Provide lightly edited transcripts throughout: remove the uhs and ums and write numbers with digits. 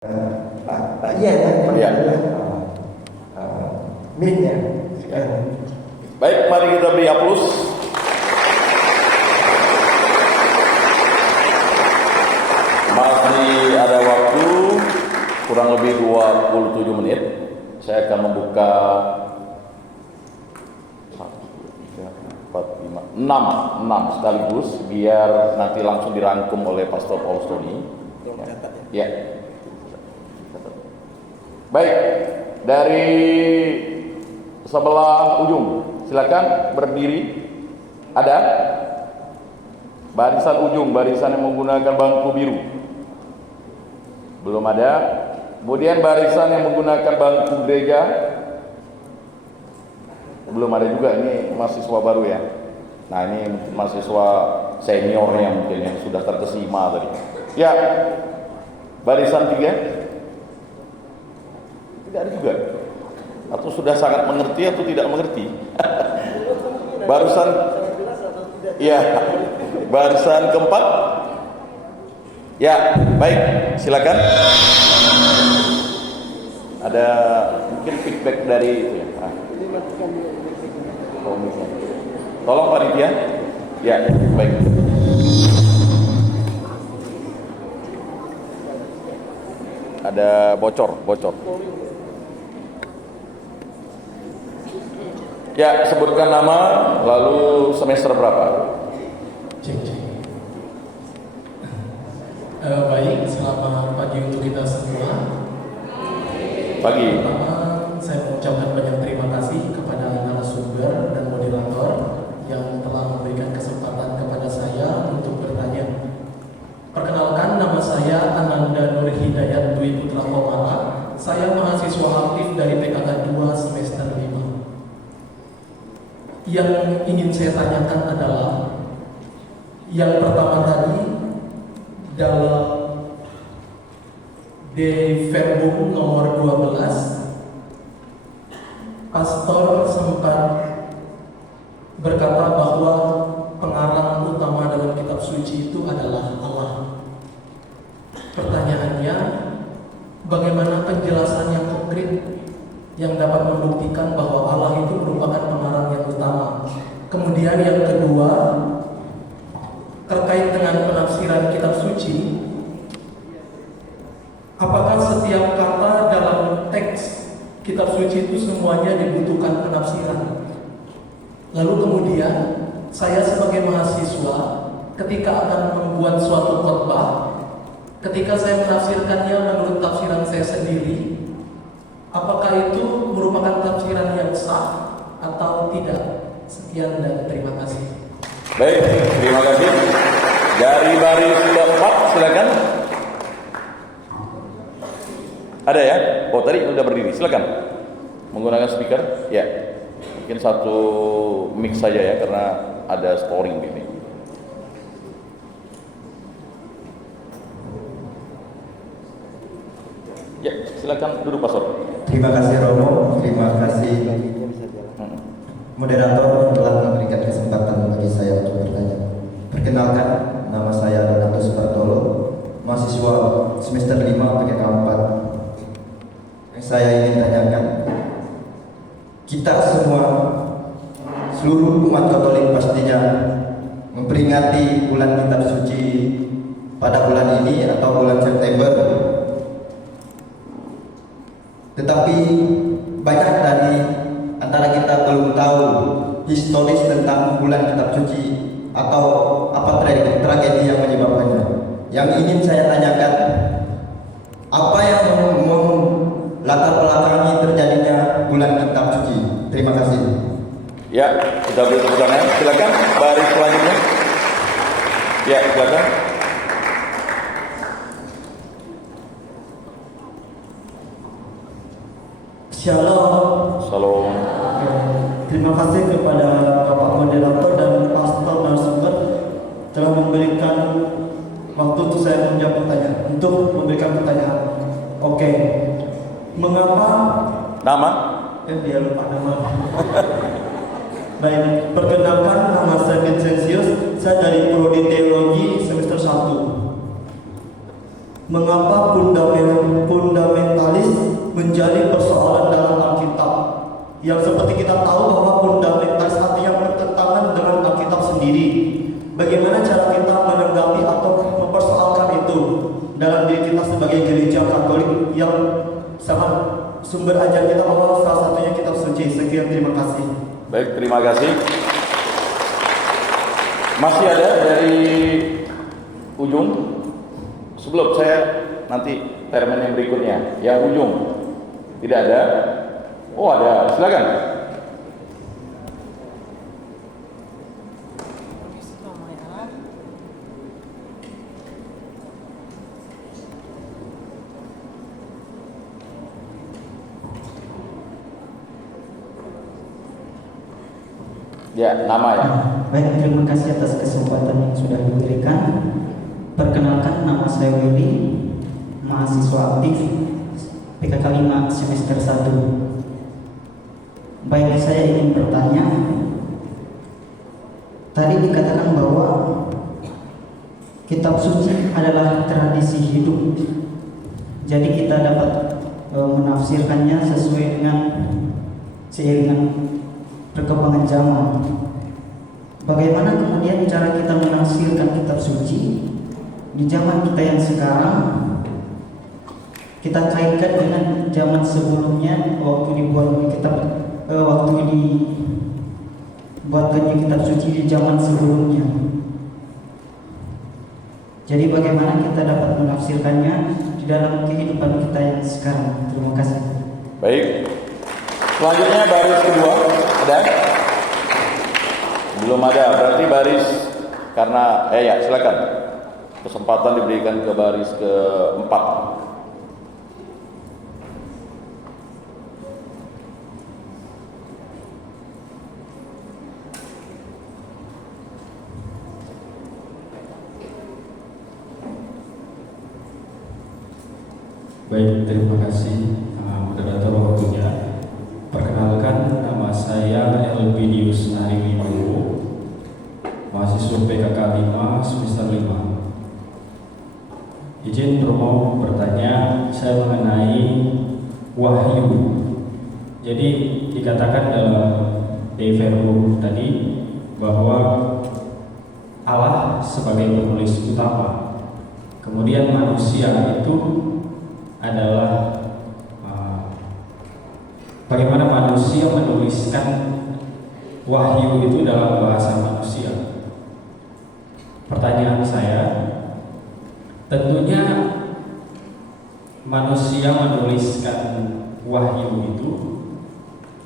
Iya kan? Iya. Mic-nya. Baik, mari kita beri aplaus. Masih ada waktu kurang lebih 27 menit. Saya akan membuka 6 sekaligus biar nanti langsung dirangkum oleh Pastor Paulus Tony. Ya. Baik, dari sebelah ujung, silakan berdiri. Ada barisan ujung, barisan yang menggunakan bangku biru. Belum ada. Kemudian barisan yang menggunakan bangku gereja. Belum ada juga, ini mahasiswa baru ya. Nah, ini mahasiswa seniornya mungkin yang sudah terkesima tadi. Ya, barisan 3. Tidak ada juga. Atau sudah sangat mengerti atau tidak mengerti. Barisan, ya, barisan keempat. Ya, baik, silakan. Ada mungkin feedback dari itu ya. Tolong panitia. Ya, baik. Ada bocor. Ya, sebutkan nama, lalu semester berapa? Baik, selamat pagi untuk kita semua. Pagi. Pertama, saya mengucapkan banyak terima kasih kepada narasumber dan moderator yang telah memberikan kesempatan kepada saya untuk bertanya. Perkenalkan, nama saya Ananda Nur Hidayat Dwi Putra Komara. Saya mahasiswa aktif dari PKK 2 semester 5. Yang ingin saya tanyakan adalah yang pertama tadi dalam di verbum nomor 12, pastor sempat berkata bahwa pengarang utama dalam kitab suci itu adalah Allah. Pertanyaannya, bagaimana penjelasan yang konkret yang dapat membuktikan bahwa Allah itu merupakan pengarang yang utama? Kemudian yang kedua, terkait dengan penafsiran kitab suci, apakah setiap kata dalam teks kitab suci itu semuanya dibutuhkan penafsiran? Lalu kemudian saya sebagai mahasiswa ketika akan membuat suatu khotbah, ketika saya menafsirkannya menurut tafsiran saya sendiri, apakah itu merupakan tafsiran yang sah atau tidak? Sekian dan terima kasih. Baik, terima kasih. Dari baris keempat, silakan. Ada ya? Oh, tadi udah berdiri. Silakan. Menggunakan speaker? Ya. Mungkin satu mic saja ya, karena ada storing ini. Ya, silakan duduk Pastor. Terima kasih Romo, terima kasih moderator telah memberikan kesempatan bagi saya untuk bertanya. Perkenalkan, nama saya Donatus Bartolo, mahasiswa semester 5 PKK 4. Yang saya ingin tanyakan, kita semua, seluruh umat Katolik pastinya memperingati bulan kitab suci pada bulan ini atau bulan September. Tetapi banyak dari antara kita belum tahu historis tentang bulan kitab suci atau apa tragedi yang menyebabkannya. Yang ingin saya tanyakan, apa yang latar belakangi terjadinya bulan kitab suci? Terima kasih. Ya, kita beri tepuk tangan. Silakan baris selanjutnya. Ya, silakan. Shalom. Shalom. Terima kasih kepada Bapak Moderator dan Pastor narasumber telah memberikan waktu untuk saya menjawab pertanyaan, untuk memberikan pertanyaan. Oke. Mengapa Nama? dia lupa nama. Baik, perkenalkan, nama saya Vincenzius. Saya dari Prodi Teologi semester 1. mengapa fundamentalis menjadi persoalan dalam Alkitab? Yang seperti kita tahu bahwa fundamentalis artinya bertentangan dengan Alkitab sendiri. Bagaimana cara kita menanggapi atau mempersoalkan itu dalam diri kita sebagai gereja Katolik yang sangat sumber ajar kita bahwa salah satunya kitab suci. Sekian, terima kasih. Baik, terima kasih. Masih ada dari ujung? Sebelum saya nanti termen yang berikutnya, yang ujung. Tidak ada? Oh, ada. Silakan. Ya, nama ya. Baik, terima kasih atas kesempatan yang sudah diberikan. Perkenalkan, nama saya Willy, mahasiswa aktif PKK 5 semester 1. Baik, saya ingin bertanya. Tadi dikatakan bahwa kitab suci adalah tradisi hidup. Jadi kita dapat menafsirkannya sesuai dengan seiringan perkembangan zaman. Bagaimana kemudian cara kita menafsirkan kitab suci di zaman kita yang sekarang? Kita kaitkan dengan zaman sebelumnya waktu dibuat kitab, waktu dibuatkannya kitab suci di zaman sebelumnya. Jadi bagaimana kita dapat menafsirkannya di dalam kehidupan kita yang sekarang? Terima kasih. Baik. Selanjutnya baris kedua, ada? Belum ada, berarti baris karena ya silakan. Kesempatan diberikan ke baris keempat. Baik, terima kasih moderator waktunya. Perkenalkan, nama saya Elvidius Nariwibowo, mahasiswa PKK 5 semester 5. Izin mau bertanya saya mengenai wahyu. Jadi dikatakan dalam Deverbum tadi bahwa Allah sebagai penulis utama, kemudian manusia itu adalah bagaimana manusia menuliskan wahyu itu dalam bahasa manusia. Pertanyaan saya, tentunya manusia menuliskan wahyu itu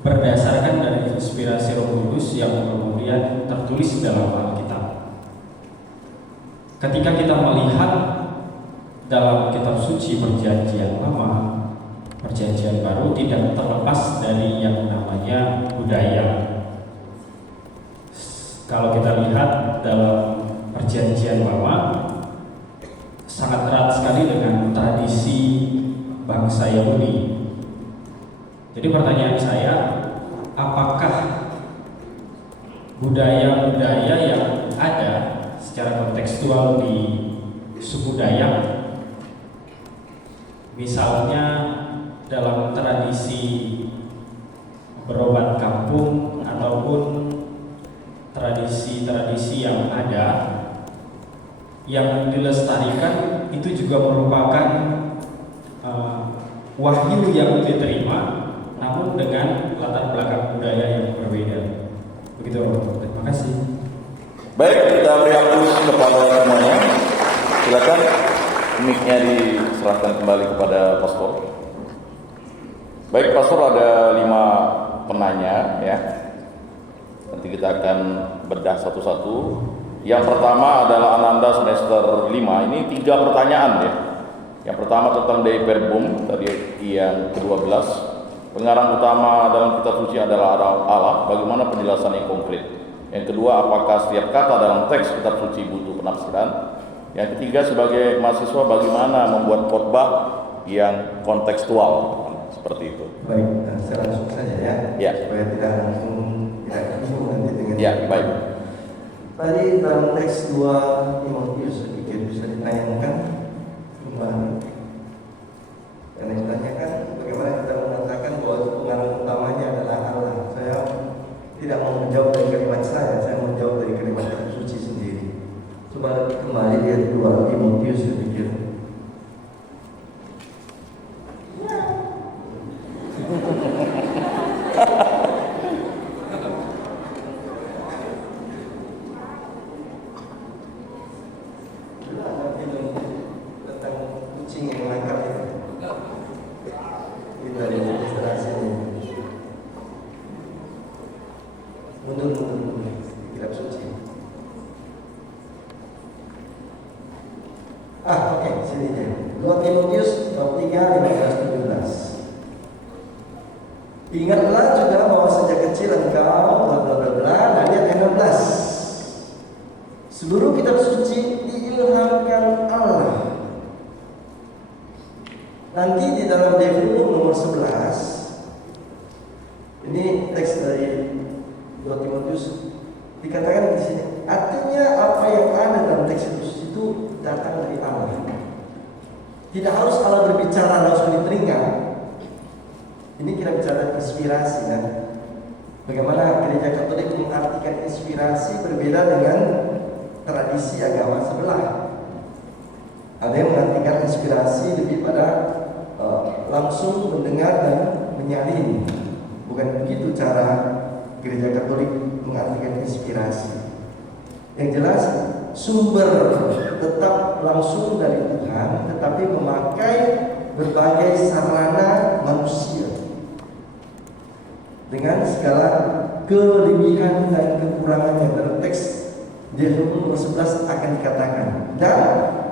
berdasarkan dari inspirasi Roh Kudus yang kemudian tertulis dalam Alkitab. Ketika kita melihat dalam kitab suci Perjanjian Lama, Perjanjian Baru tidak terlepas dari yang namanya budaya. Kalau kita lihat dalam Perjanjian Lama sangat erat sekali dengan tradisi bangsa Yahudi. Jadi pertanyaan saya, apakah budaya-budaya yang ada secara kontekstual di suku Dayak, misalnya dalam tradisi berobat kampung ataupun tradisi-tradisi yang ada yang dilestarikan, itu juga merupakan wahyu yang diterima namun dengan latar belakang budaya yang berbeda. Begitu, terima kasih. Baik, kita beri aplaus kepada semuanya. Silakan mic-nya diserahkan kembali kepada pastor. Baik, pastor, ada 5 penanya ya. Nanti kita akan bedah satu-satu. Yang pertama adalah Ananda semester 5. Ini 3 pertanyaan ya. Yang pertama tentang Dei Verbum, tadi yang ke-12. Pengarang utama dalam kitab suci adalah Allah. Bagaimana penjelasan yang konkret? Yang kedua, apakah setiap kata dalam teks kitab suci butuh penafsiran? Yang ketiga, sebagai mahasiswa bagaimana membuat khotbah yang kontekstual? Seperti itu. Baik, saya langsung saja ya. Ya. Supaya tidak langsung tidak bingung nanti dengan. Ya, baik. Tadi dalam teks 2 Timotius sedikit bisa ditayangkan kembali. 2 Timotius saya pikir. Tentang kucing yang nakal itu. Ini dari ilustrasi ini. Mundur. Kitab suci. Oke, sini dia. 2 Timotius 3:15-17. Ingatlah juga bahwa sejak kecil engkau bla bla bla bla. Ayat 16. Seluruh kitab suci diilhamkan Allah. Nanti di dalam Deuteronomi nomor 11, ini teks dari 2 Timotius dikatakan di sini. Artinya apa yang ada dalam teks itu datang dari Allah. Tidak harus Allah berbicara langsung di telinga. Ini kita bicara inspirasi kan. Bagaimana gereja Katolik mengartikan inspirasi berbeda dengan tradisi agama sebelah. Ada yang mengartikan inspirasi lebih pada langsung mendengar dan menyalin. Bukan begitu cara gereja Katolik mengartikan inspirasi. Yang jelas sumber tetap langsung dari Tuhan, tetapi memakai berbagai sarana manusia dengan segala kelebihan dan kekurangannya. Dalam teks Deuteronomi 11 akan dikatakan, dan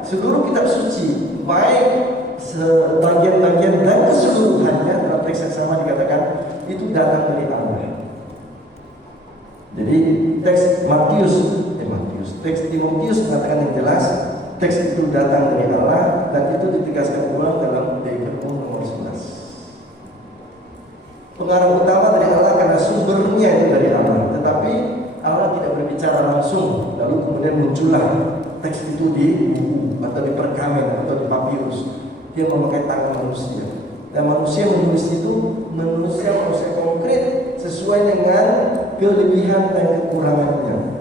seluruh kitab suci baik sebagian-bagian dan keseluruhannya dalam teks yang sama dikatakan itu datang dari Allah. Jadi teks teks Timotius mengatakan yang jelas teks itu datang dari Allah, dan itu ditegaskan ulang dalam Deuteronomi nomor 11. Pengaruh utama dari Allah karena sumbernya itu dari Allah, tetapi Allah tidak berbicara langsung lalu kemudian muncullah teks itu di buku atau di perkamen atau di papirus. Dia memakai tangan manusia, dan manusia menulis itu manusia konkret sesuai dengan kelebihan dan kekurangannya.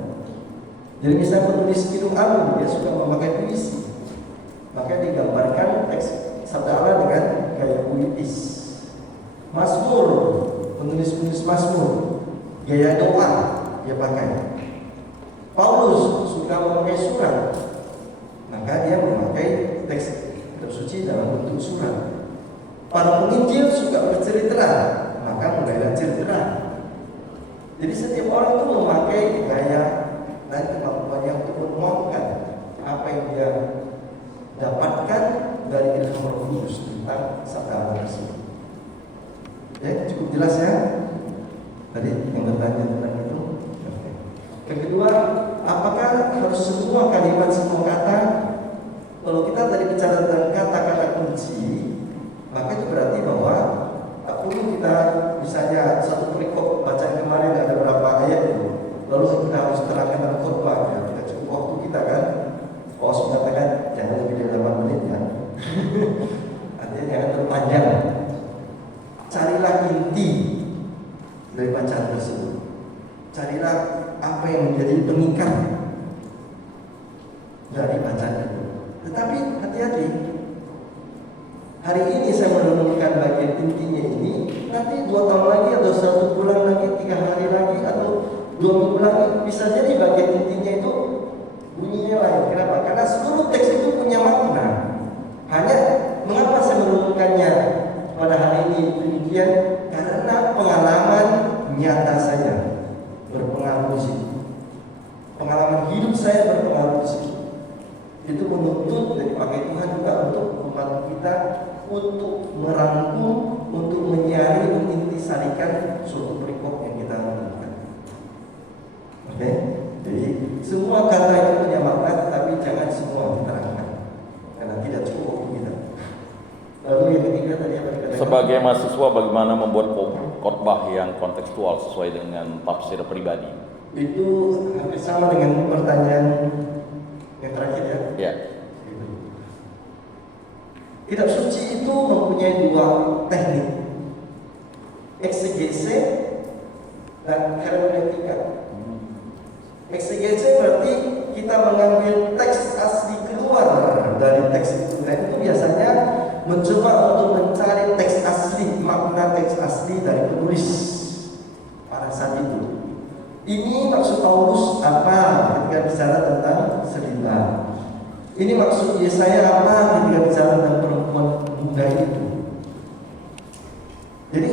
Jadi misalnya penulis Kidung Agung, dia suka memakai puisi, maka digambarkan teks sabda Allah dengan gaya puitis. Mazmur, penulis Mazmur, gaya doa dia pakai. Paulus suka memakai surat, maka dia memakai teks kitab suci dalam bentuk surat. Para penginjil suka bercerita, maka mulailah cerita. Jadi setiap orang itu memakai gaya dan kemampuan yang untuk menuangkan apa yang dia dapatkan dari ilmu Roh Kudus tentang sabda Allah tersebut. Ya, cukup jelas ya? Tadi yang bertanya tentang itu. Yang kedua, apakah harus semua kalimat, semua kata? Kalau kita tadi bicara tentang kata-kata kunci, maka itu berarti bahwa tak perlu kita misalnya satu perikop bacaan kemarin ada berapa ayat itu, lalu kita harus terangkan dalam khotbah, ya, kita cukup waktu kita kan. Paulus mengatakan jangan lebih dari 8 menit kan. Artinya jangan terpanjang. Carilah inti dari bacaan tersebut. Carilah apa yang menjadi pengikat dari bacaan itu. Tetapi hati-hati. Hari ini saya menemukan bagian intinya ini. Nanti 2 tahun lagi atau 1 bulan lagi, 3 hari lagi atau 2 minggu lagi, bisa jadi bagian intinya itu bunyinya lain. Kenapa? Karena seluruh teks itu punya makna. Hanya mengapa saya menemukannya pada hari ini demikian? Karena pengalaman nyata saya berpengaruh di situ. Pengalaman hidup saya berpengaruh di situ. Itu menuntut dan dipakai Tuhan juga untuk membantu kita untuk merangkum, untuk menyaring, mengintisarikan suatu perikop yang kita lakukan. Oke? Jadi semua kata itu punya makna, tetapi jangan semua diterangkan karena tidak cukup waktu kita. Lalu yang ketiga tadi apa dikatakan? Sebagai mahasiswa, bagaimana membuat khotbah yang kontekstual sesuai dengan tafsir pribadi? Itu hampir sama dengan pertanyaan yang terakhir ya. Ya. Kitab suci itu mempunyai 2 teknik, eksegese dan hermeneutika. Eksegese berarti kita mengambil teks asli keluar keluar dari teks itu. Nah, itu biasanya mencoba untuk mencari teks asli, makna teks asli dari penulis pada saat itu. Ini maksud Paulus apa ketika bicara tentang selingkuh? Ini maksud Yesaya apa ketika bicara tentang perempuan muda itu? Jadi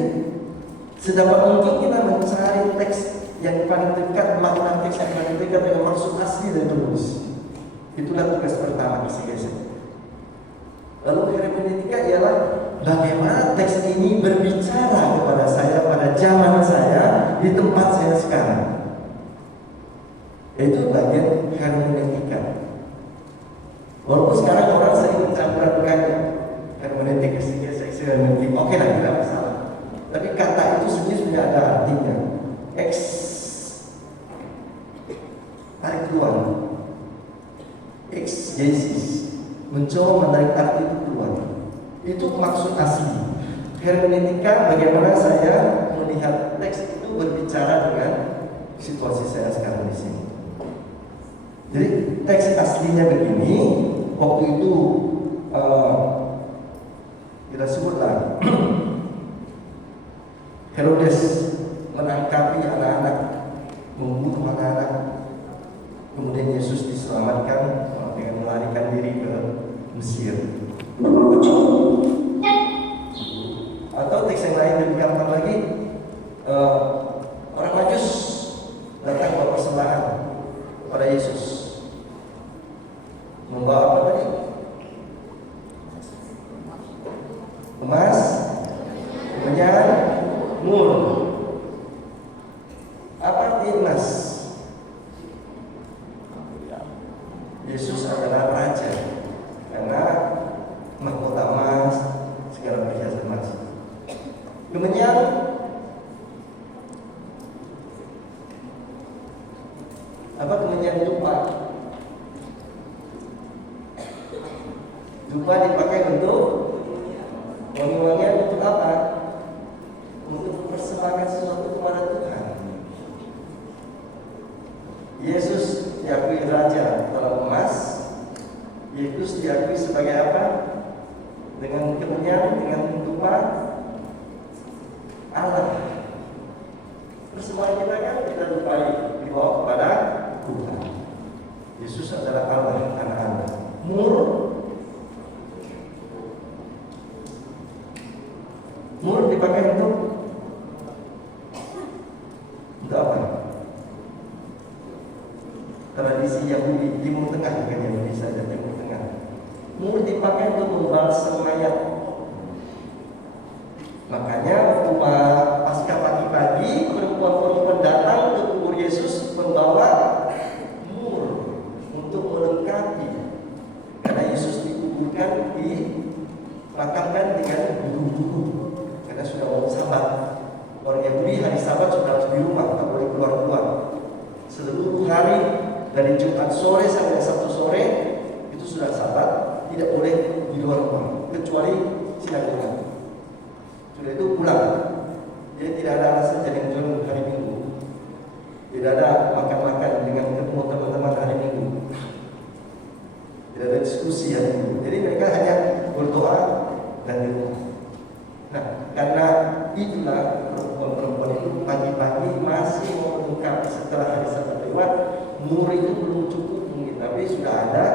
sedapat mungkin kita mencari teks yang paling dekat, makna teks yang paling dekat dengan maksud asli dari penulis. Itulah tugas pertama guys. Lalu hermeneutika ialah bagaimana teks ini berbicara kepada saya pada zaman saya di tempat saya sekarang. Itu bagian hermeneutika. Walaupun sekarang orang sering mencampur-adukan hermeneutik, hermeneutik, oke lah, tidak masalah. Tapi kata itu sendiri sudah ada artinya. Tarik keluar. Exegesis, mencoba menarik arti itu keluar. Itu maksud asli. Hermeneutika bagaimana saya melihat teks itu berbicara dengan situasi saya sekarang di sini. Jadi teks aslinya begini. Waktu itu kita sebutlah Herodes menangkapi anak-anak, membunuh anak-anak. Kemudian Yesus diselamatkan dengan melarikan diri ke Mesir. Atau teks yang lain lebih gampang lagi, orang Majus datang bawa persembahan kepada Yesus. Membawa apa tadi? Emas, kemenyan, mur. Apa arti emas? Yesus adalah raja karena mahkota emas, segala perhiasan emas. Kemenyan, apa kemenyan dupa? Dupa dipakai untuk wangi-wangian, untuk apa? Untuk mempersembahkan sesuatu kepada Tuhan. Yesus diakui raja dalam emas. Yesus diakui sebagai apa? Dengan kemenyan, dengan dupa Allah. Persembahan kita kan kita lupai dibawa kepada Tuhan. Yesus adalah Allah, anak-anak. Mur dipakai untuk apa? Tradisi Yahudi Timur Tengah, bukan Yahudi saja, Timur Tengah. Mur dipakai untuk membalsam mayat. Makanya waktu pasca pagi-pagi perempuan-perempuan datang ke kubur Yesus membawa mur untuk melengkapi, karena Yesus dikuburkan dimakamkan dengan bulu-bulu karena sudah mau Sabat. Orang Yahudi hari Sabat sudah harus di rumah, tak boleh keluar-keluar. Seluruh hari dari Jumat sore sampai Sabtu sore itu sudah Sabat, tidak boleh di luar rumah kecuali sinagoga. Sudah itu pulang. Jadi tidak ada alasan jadi jual hari Minggu. Tidak ada makan-makan dengan ketemu teman-teman hari Minggu. Tidak ada diskusi hari Minggu. Jadi mereka hanya berdoa dan di rumah. Nah, karena itulah perempuan-perempuan itu pagi-pagi masih mau melengkapi setelah hari Sabat lewat. Mur itu belum cukup mungkin, tapi sudah ada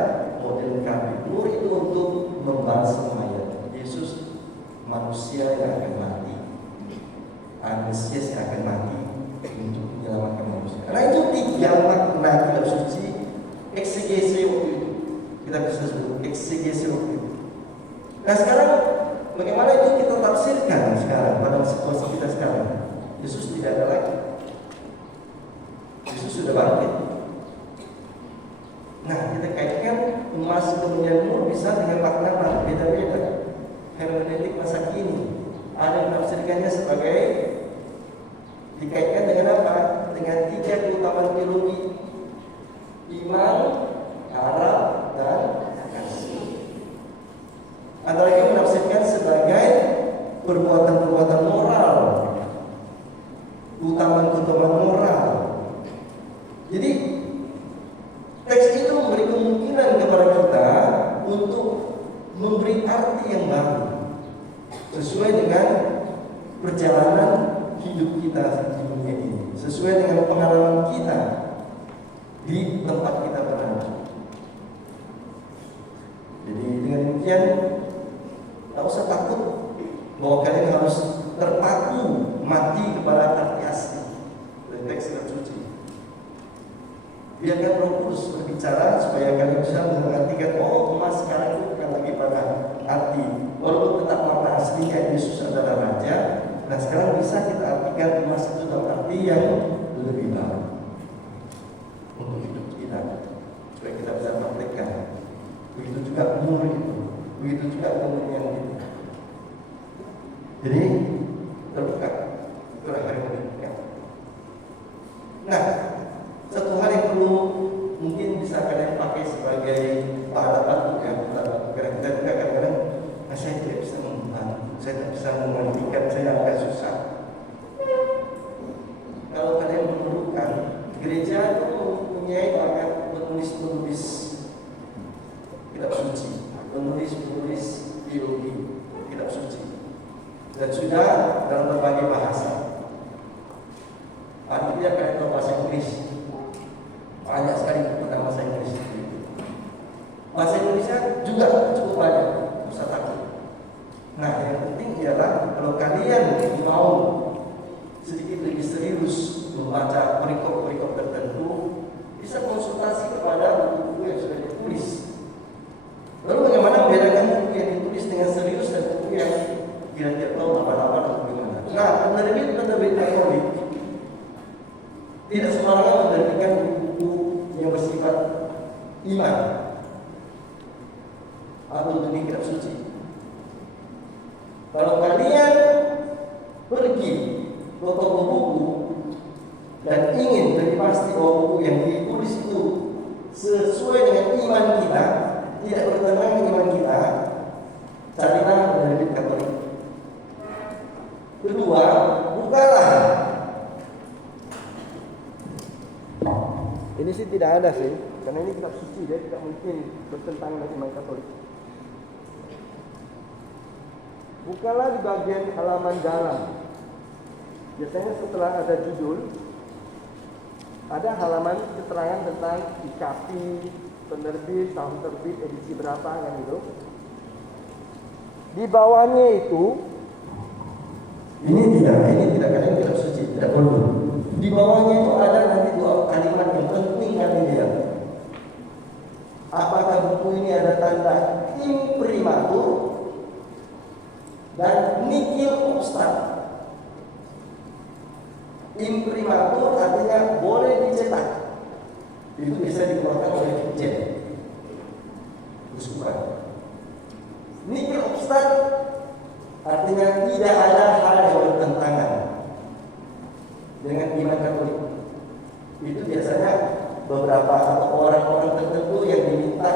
mau dilengkapi. Mur itu untuk membalsam mayat. Yesus manusia yang akan mati, Mesias yang akan mati untuk menyelamatkan manusia. Karena itu tiga makna kitab suci eksegesi waktu itu. Kita bisa sebut eksegesi waktu itu. Nah sekarang bagaimana itu kita tafsirkan sekarang pada situasi kita sekarang? Yesus tidak ada lagi. Yesus sudah bangkit. Nah kita kaitkan emas kemenyan mur bisa dengan makna beda-beda. Hermeneutik masa kini ada yang menafsirkannya sebagai dikaitkan dengan apa? Dengan tiga keutamaan teologi: iman, harap, dan kasih. Ada lagi yang menafsirkan sebagai perbuatan-perbuatan moral, keutamaan-keutamaan moral. Jadi teks itu memberi kemungkinan kepada kita sesuai dengan perjalanan hidup kita di dunia ini, sesuai dengan pengalaman kita di tempat kita berada. Jadi dengan demikian, tak usah takut bahwa kalian harus terpaku mati kepada arti asli dari teks kitab suci. Biarkan Roh Kudus berbicara supaya kalian bisa mengartikan, oh emas sekarang itu bukan lagi pada arti, walaupun tetap makna aslinya Yesus adalah Raja. Nah sekarang bisa kita artikan emas itu dalam arti yang lebih baik untuk hidup kita, supaya kita bisa praktekkan. Begitu juga umur itu, begitu juga kemudian itu. Jadi terbuka, itulah hari terbuka. Nah, satu hal yang perlu mungkin bisa kalian pakai sebagai pahala juga, kita juga kadang-kadang, saya tidak bisa membantu, saya tidak bisa mengertikan, saya agak susah. Kalau kalian memerlukan, gereja itu mempunyai banyak penulis-penulis kitab suci, penulis-penulis teologi kitab suci, dan sudah dalam berbagai bahasa. Artinya kalian tahu bahasa Inggris, banyak sekali tentang bahasa Inggris. Bahasa Indonesia juga cukup banyak, usah takut. Nah, yang penting ialah kalau kalian mau sedikit lebih serius membaca perikop-perikop tertentu, bisa konsultasi kepada buku-buku yang sudah ditulis. Lalu bagaimana membedakan buku yang ditulis dengan serius dan buku yang kira-kira tahu apa-apa atau bagaimana? Nah, penerbit Katolik tidak sembarangan menerbitkan buku yang bersifat iman atau demi kitab suci. Kalau kalian pergi ke toko buku dan ingin lebih pasti bahwa buku yang ditulis itu sesuai dengan iman kita, tidak bertentangan dengan iman kita, carilah penerbit Katolik. Kedua, bukalah. Ini sih tidak ada sih, karena ini kitab suci, dia tidak mungkin bertentangan dengan iman Katolik. Bukalah di bagian halaman dalam. Biasanya setelah ada judul, ada halaman keterangan tentang IKP, penerbit, tahun terbit, edisi berapa, kan gitu. Di bawahnya itu, ini tidak kalian kitab suci, tidak perlu. Di bawahnya itu ada nanti dua kalimat yang penting kali dia. Apakah buku ini ada tanda imprimatur dan nihil obstat? Imprimatur artinya boleh dicetak, itu bisa dikeluarkan oleh Dirjen Uskupan. Nihil obstat artinya tidak ada hal yang bertentangan dengan iman Katolik. Itu biasanya beberapa atau orang-orang tertentu yang diminta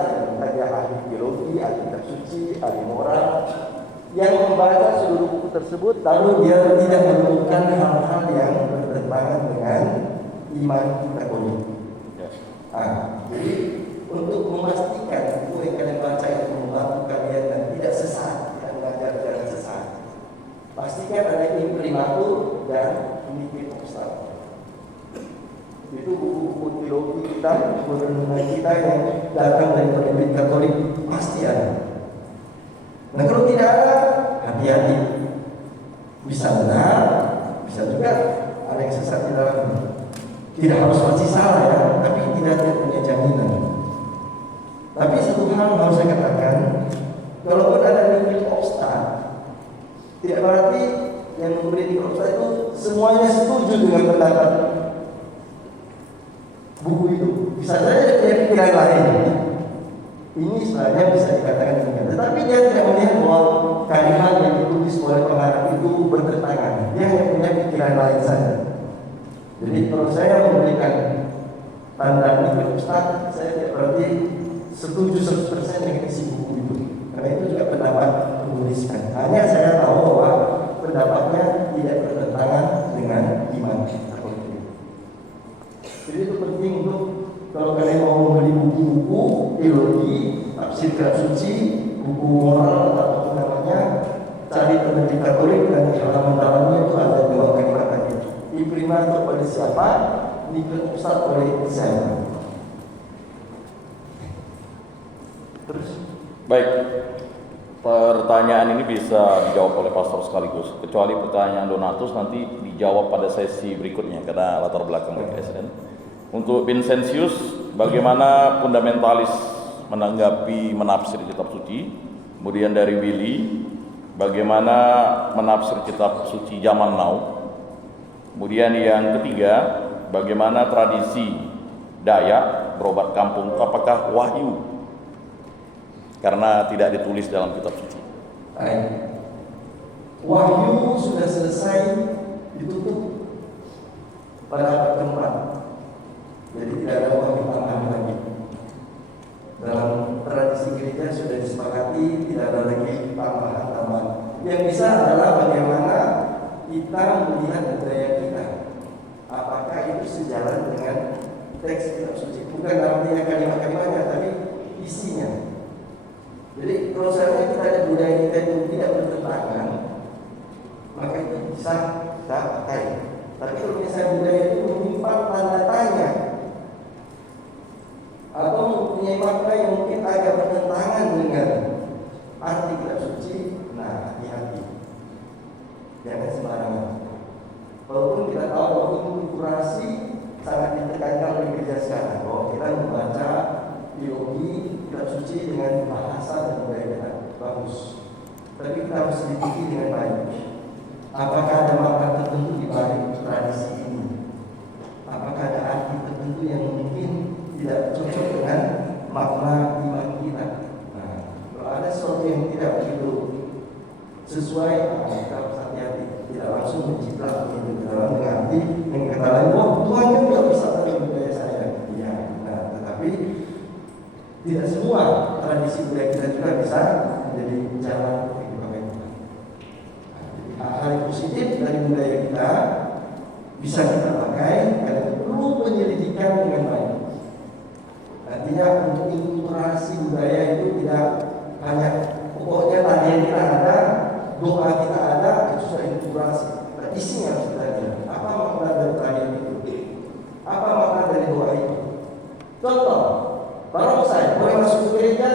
ahli teologi, ahli kitab suci, ahli moral, yang membaca seluruh buku tersebut, lalu dia tidak menemukan hal-hal yang bertentangan dengan iman Katolik. Jadi untuk memastikan buku yang kalian baca itu membantu kalian dan tidak sesat, tidak mengajar jalan sesat, pastikan ada imprimatur dan nihil obstat. Itu buku-buku teologi kita, buku renungan kita yang datang dari penerbit Katolik pasti ada. Nah kalau tidak ada, hati-hati. Bisa benar, bisa juga ada yang sesat di dalamnya. Tidak harus pasti salah ya, tapi tidak punya jaminan. Tapi satu hal harus saya katakan, kalaupun ada nihil obstat, tidak berarti yang memberi nihil obstat itu semuanya setuju dengan pendapat buku itu. Bisa saja punya pikiran lain. Ini sebenarnya bisa dikatakan demikian. Tetapi dia tidak melihat bahwa kalimat yang ditulis oleh pengarang itu bertentangan. Dia hanya punya pikiran lain saja. Jadi kalau saya memberikan tanda nihil obstat, saya tidak berarti setuju 100% dengan isi buku itu. Karena itu juga pendapat penuliskan. Hanya saya tahu bahwa pendapatnya tidak bertentangan dengan iman Katolik. Jadi itu penting untuk kalau kalian mau membeli buku-buku teologi, tafsir kitab suci, buku moral atau apa namanya, cari di Katolik dan halaman-halamannya itu ada dua kalimat tadi. Imprimatur oleh siapa, dipersat oleh siapa. Terus Baik, pertanyaan ini bisa dijawab oleh pastor sekaligus, kecuali pertanyaan Donatus nanti dijawab pada sesi berikutnya karena latar belakang PSN. Untuk Vincentius, bagaimana fundamentalis menanggapi menafsir kitab suci? Kemudian dari Willy, bagaimana menafsir kitab suci zaman now? Kemudian yang ketiga, bagaimana tradisi Dayak berobat kampung, apakah wahyu? Karena tidak ditulis dalam kitab suci. baik. Wahyu sudah selesai ditutup pada abad keempat. Jadi tidak ada wahyu tambahan lagi. Dalam tradisi gereja sudah disepakati tidak ada lagi tambahan-tambahan. Yang bisa adalah bagaimana kita melihat budaya kita. Apakah itu sejalan dengan teks kitab suci? Bukan artinya kalimat-kalimatnya, tapi isinya. Jadi kalau seandainya kita ada budaya kita itu tidak bertentangan, maka itu bisa kita pakai. Tapi kalau misalnya budaya itu menyimpan tanda tanya atau mempunyai makna yang mungkin agak bertentangan dengan arti kitab suci, nah hati-hati, jangan sembarangan. Walaupun kita tahu bahwa inkulturasi sangat ditekankan oleh gereja sekarang, bahwa kita membaca teologi kitab suci dengan bahasa dan budaya kita bagus, tapi kita harus selidiki dengan baik. Apakah ada makna tertentu di balik tradisi ini? Apakah ada arti tertentu yang mungkin tidak cocok dengan makna iman kita? Nah, kalau ada sesuatu yang tidak begitu sesuai, kita harus hati-hati, tidak langsung menciplak itu dalam mengerti yang kata lain, oh Tuhan kan tidak bersama dengan budaya saya. Ya, nah, tetapi tidak semua tradisi budaya kita juga bisa menjadi jalan kehidupan kita. Hal yang positif dari budaya kita bisa kita pakai, karena itu perlu penyelidikan dengan baik. Artinya untuk inkulturasi budaya itu tidak hanya pokoknya tadi kita ada, doa kita ada, itu sudah inkulturasi. Nah, isinya harus kita lihat. Apa makna dari tarian itu? Apa makna dari doa itu? Contoh, barongsai boleh masuk ke gereja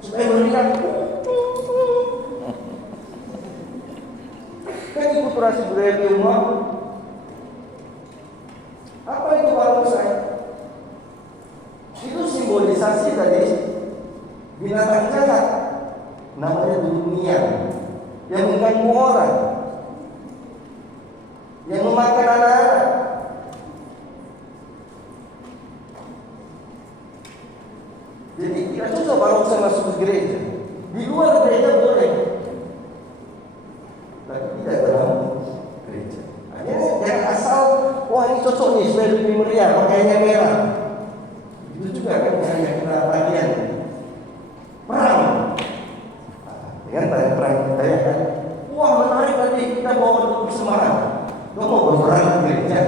supaya melihat kan inkulturasi budaya Tionghoa. Apa itu barongsai? Itu simbolisasi dari binatang jahat namanya dunia yang mengganggu orang, yang memakan anak-anak. Jadi tidak cocok barongsai masuk ke gereja. Di luar gereja boleh, tapi tidak dalam gereja. Akhirnya jangan asal, wah ini cocok nih supaya lebih meriah, pakainya merah. Itu juga kan yang kita bagian perang. Dengan perang budaya kan, wah menarik nanti kita bawa untuk Semarang. Lo mau berperang di gereja?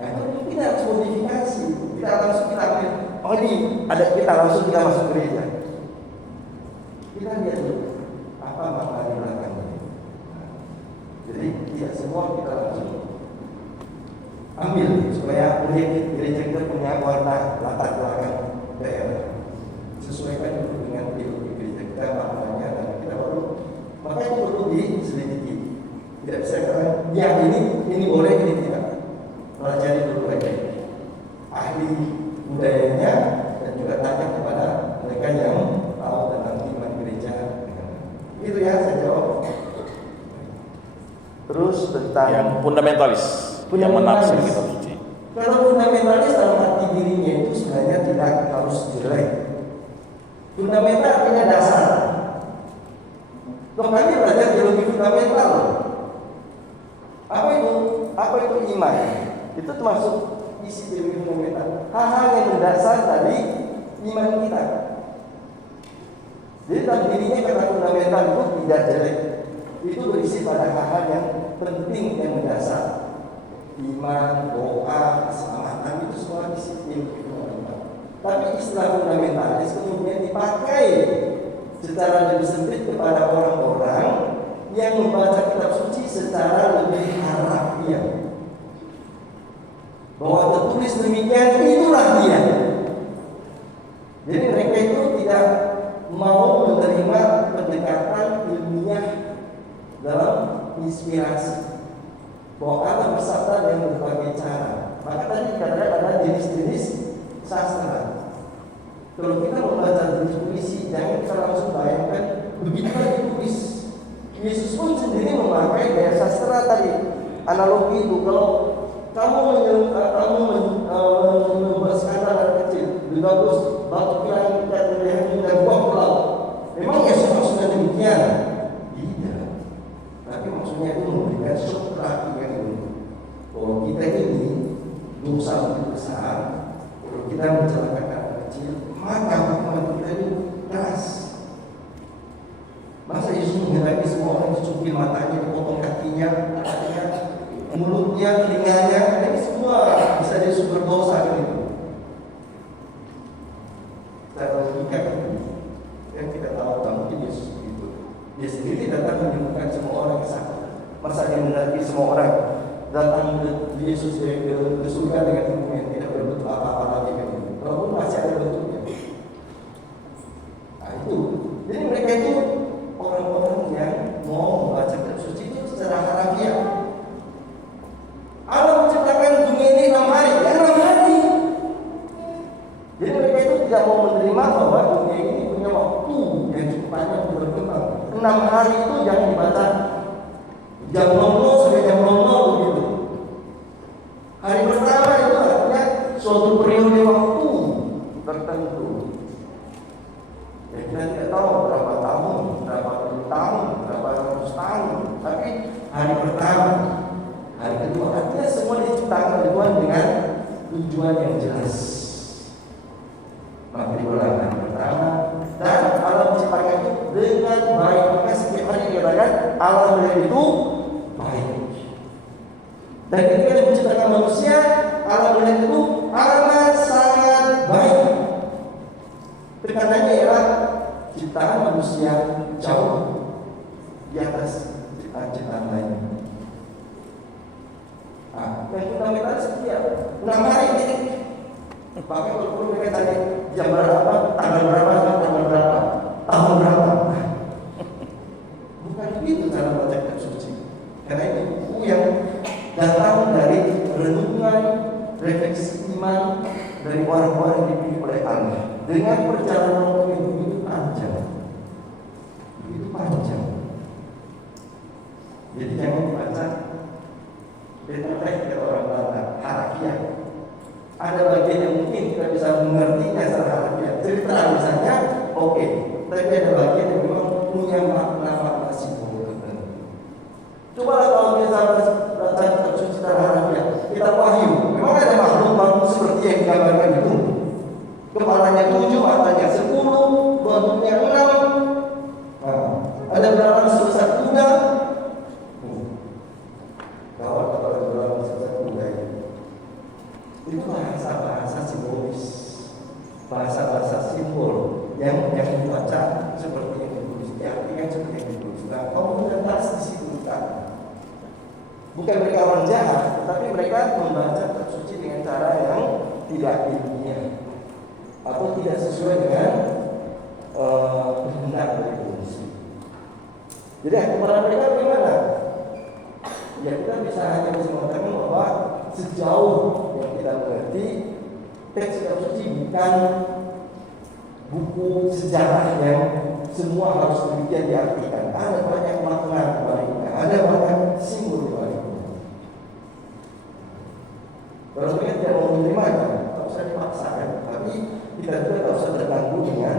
Nah, itu kita harus modifikasi. Tidak langsung kita ambil, oh ini ada kita langsung kita masuk gereja. Kita lihat dulu apa makna di belakangnya. Jadi tidak semua kita langsung ambil, supaya gereja kita punya warna latar belakang daerah. Sesuaikan dulu dengan teologi gereja kita, maknanya, dan kita baru maka itu perlu diselidiki. Tidak bisa katakan ya ini boleh, ini tidak. Pelajari dulu baik-baik ahli budayanya dan juga tanya kepada mereka yang tahu tentang iman gereja. Itu ya saya jawab. Terus tentang Yang fundamentalis, yang menafsir kitab suci. Kalau fundamentalis dalam arti dirinya itu sebenarnya tidak harus jelek. Fundamental artinya dasar. Loh, kami belajar teologi fundamental. Apa itu? Apa itu iman? Itu termasuk isi teologi fundamental. Hal-hal yang mendasar dari iman kita. Jadi dalam dirinya kata fundamental itu tidak jelek. Itu berisi pada hal-hal yang penting yang mendasar. Iman, doa, keselamatan, itu semua isi teologi fundamental. Tapi istilah fundamentalis kemudian dipakai secara lebih sempit kepada orang-orang yang membaca kitab suci secara lebih harafiah. Bahwa tertulis demikian, itulah dia. Jadi mereka itu tidak mau menerima pendekatan ilmiah dalam inspirasi. Bahwa Allah bersabda dengan berbagai cara. Maka tadi dikatakan ada jenis-jenis sastra. Kalau kita membaca jenis puisi, jangan kita langsung bayangkan begitulah ditulis. Yesus pun sendiri memakai gaya sastra tadi. Analogi itu, kalau kamu membuat skandal anak kecil, lebih bagus batu pilang dan buang ke laut. Memang Yesus maksudnya demikian? Tidak. Tapi maksudnya itu memberikan suatu perhatian ini. Bahwa kita ini dosa lebih besar. Kalau kita mencelakakan anak kecil, maka hukuman kita itu keras. Masa Yesus menghendaki semua orang dicubit matanya, dipotong kakinya, mulutnya, telinganya, ini semua bisa jadi sumber dosa kan itu. Secara logika kan yang kita tahu mungkin Yesus begitu. Dia sendiri datang menemukan semua orang yang sakit. Masa dia mendaki semua orang datang ke Yesus ke surga dengan tubuh yang tidak berbentuk apa-apa lagi kan itu. Walaupun masih ada bentuknya. Nah itu. Jadi mereka itu orang-orang yang mau membaca kitab suci itu secara harafiah. Allah menciptakan dunia ini 6 hari, ya 6 hari. Jadi mereka itu tidak mau menerima bahwa dunia ini punya waktu yang cukup panjang untuk berkembang. 6 hari itu jangan dibaca jam 00 sampai jam 00 begitu. Hari pertama itu artinya suatu periode waktu tertentu. Ya kita tidak tahu berapa tahun, berapa puluh tahun, berapa ratus tahun, tapi hari pertama. Hari kedua, artinya semua diciptakan oleh Tuhan dengan tujuan yang jelas. Maka diulang hari pertama, dan Allah menciptakan itu dengan baik. Maka setiap hari dikatakan Allah melihat itu baik. Dan ketika dia menciptakan manusia, Allah melihat itu amat sangat baik. Tekanannya ialah ciptaan manusia jauh di atas ciptaan-ciptaan lainnya. Yang fundamental setia 6 hari ini. Bahkan kalau mereka cari jam berapa, tanggal berapa, tahun berapa. Bukan begitu cara baca kitab suci. Karena ini buku yang datang dari renungan, refleksi iman dari orang-orang yang dipilih oleh Allah dengan perjalanan waktu yang begitu panjang. Begitu panjang. Jadi jangan dibaca detek orang Belanda, harafiah. Ada bagian yang mungkin kita bisa mengertinya secara harafiah. Cerita misalnya, oke. Tapi ada bagian yang memang punya makna simbolik tertentu. Coba kalau kita baca kitab suci secara harafiah, kita Wahyu, memang ada makhluk seperti yang digambarkan itu. Kepalanya 7, matanya 10, bentuknya 6. Ada berapa sebesar kuda? Itu bahasa-bahasa simbolis, bahasa-bahasa simbol yang dibaca seperti yang ditulis, diartikan seperti yang ditulis. Nah, komunitas di situ bukan mereka orang jahat, tetapi mereka membaca kitab suci dengan cara yang tidak ilmiah atau tidak sesuai dengan kehendak dari manusia. Jadi kepada mereka bagaimana? Ya kita hanya bisa mengatakan bahwa sejauh yang kita mengerti, teks kitab suci bukan buku sejarah yang semua harus demikian diartikan. Ada banyak makna baliknya, ada banyak simbol baliknya. Kalau mereka tidak mau menerima, tak usah dipaksakan. Tapi kita juga tak usah terganggu dengan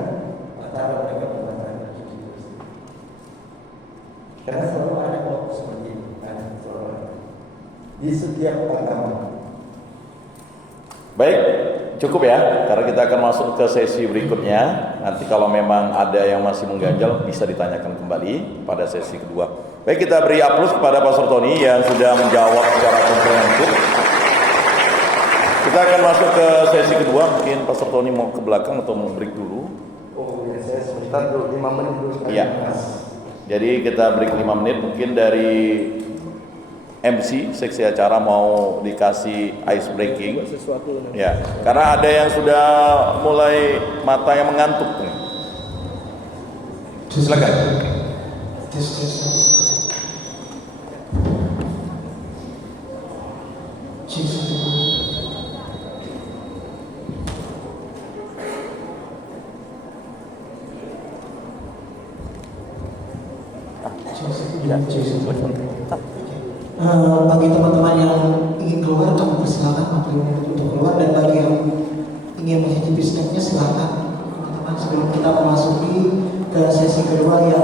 cara mereka membaca kitab suci. Karena selalu ada kelompok seperti ini, ada selalu ada di setiap agama. Baik, cukup ya, karena kita akan masuk ke sesi berikutnya. Nanti kalau memang ada yang masih mengganjal, bisa ditanyakan kembali pada sesi kedua. Baik, kita beri aplaus kepada Pastor Tony yang sudah menjawab secara komprehensif. Kita akan masuk ke sesi kedua. Mungkin Pastor Tony mau ke belakang atau mau break dulu? Oh ya, saya sebentar dulu, 5 menit dulu. Iya. Jadi kita break 5 menit. Mungkin dari MC seksi acara mau dikasih ice breaking. Ya, karena ada yang sudah mulai mata yang mengantuk nih. Silakan. Bagi teman-teman yang ingin keluar, kami persilakan waktu untuk keluar, dan bagi yang ingin mencicipi snacknya silakan teman-teman sebelum kita memasuki ke sesi kedua yang